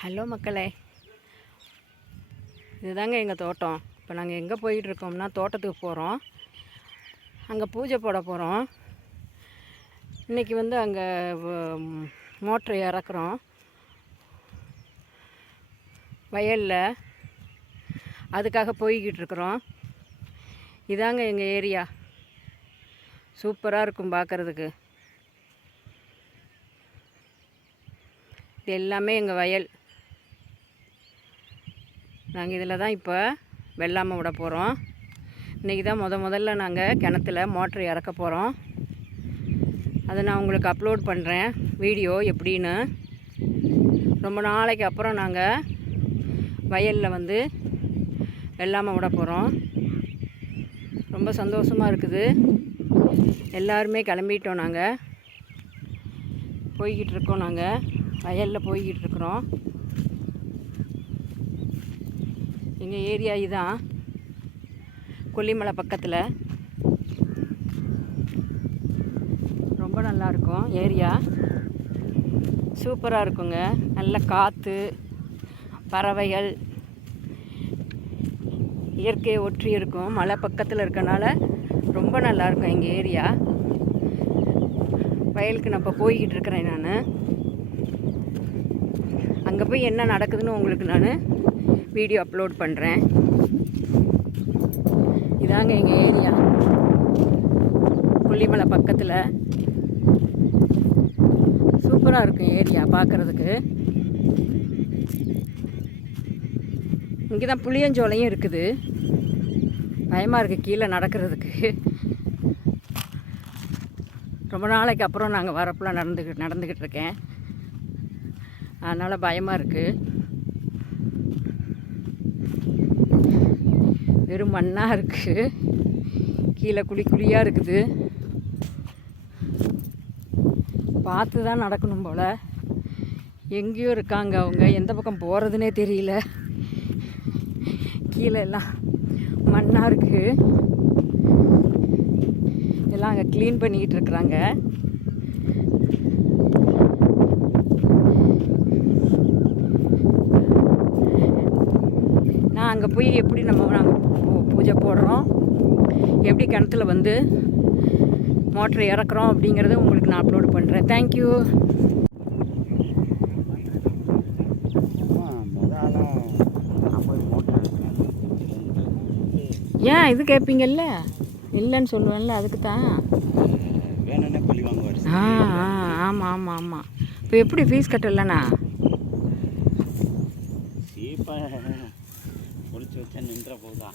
Hello மக்களே, இதுதாங்க எங்கள் தோட்டம். இப்போ நாங்கள் எங்கே போயிட்டுருக்கோம்னா தோட்டத்துக்கு போகிறோம். அங்கே பூஜை போட போகிறோம். இன்றைக்கி வந்து அங்கே மோட்ரு இறக்குறோம் வயலில். அதுக்காக போய்கிட்டு இருக்கிறோம். இதாங்க எங்கள் ஏரியா. சூப்பராக இருக்கும் பார்க்குறதுக்கு. இது எல்லாமே எங்கள் வயல். நாங்கள் இதில் தான் இப்போ வெள்ளாமை விட போகிறோம். இன்றைக்கி தான் முதல்ல நாங்கள் கிணத்துல மோட்ரு இறக்க போகிறோம். அதை நான் உங்களுக்கு அப்லோட் பண்ணுறேன் வீடியோ எப்படின்னு. ரொம்ப நாளைக்கு அப்புறம் நாங்கள் வயலில் வந்து வெள்ளாமை விட போகிறோம். ரொம்ப சந்தோஷமாக இருக்குது. எல்லாருமே கிளம்பிட்டோம். நாங்கள் போய்கிட்டு இருக்கோம். நாங்கள் வயலில் போய்கிட்டு இருக்கிறோம். எங்கள் ஏரியா இதுதான், கொல்லிமலை பக்கத்தில். ரொம்ப நல்லாயிருக்கும் ஏரியா. சூப்பராக இருக்குங்க. நல்ல காற்று, பறவைகள், இயற்கையை ஒற்றி இருக்கும். மலை பக்கத்தில் இருக்கனால ரொம்ப நல்லாயிருக்கும் எங்கள் ஏரியா. வயலுக்கு நான் இப்போ போய்கிட்டு இருக்கிறேன். நான் அங்கே போய் என்ன நடக்குதுன்னு உங்களுக்கு நான் வீடியோ அப்லோட் பண்ணுறேன். இதாங்க எங்கள் ஏரியா, கொல்லிமலை பக்கத்தில். சூப்பராக இருக்கும் ஏரியா பார்க்குறதுக்கு. இங்கே தான் புளியஞ்சோலையும் இருக்குது. பயமாக இருக்குது கீழே நடக்கிறதுக்கு. ரொம்ப நாளைக்கு அப்புறம் நாங்கள் வரப்பெல்லாம் நடந்துக்கிட்டு இருக்கேன். அதனால் பயமாக இருக்குது. வெறும் மண்ணாக இருக்குது. கீழே குழியாக இருக்குது. பார்த்து தான் நடக்கணும் போல். எங்கேயோ இருக்காங்க அவங்க. எந்த பக்கம் போகிறதுனே தெரியல. கீழே எல்லாம் மண்ணாக இருக்குது. எல்லாம் அங்கே க்ளீன் பண்ணிக்கிட்டு இருக்கிறாங்க. நான் அங்கே போய் எப்படி நாங்கள் பூஜை போடுறோம், எப்படி கிணத்துல வந்து மோட்ரு இறக்குறோம் அப்படிங்கிறத உங்களுக்கு நான் அப்லோட் பண்ணுறேன். தேங்க்யூ. ஏன் இது கேட்பீங்கல்ல? இல்லைன்னு சொல்லுவேன்ல, அதுக்கு தான். ஆமாம் ஆமாம் ஆமாம். இப்போ எப்படி ஃபீஸ் கட்டலண்ணா? ஒழிச்சு வச்சா நின்ற போதா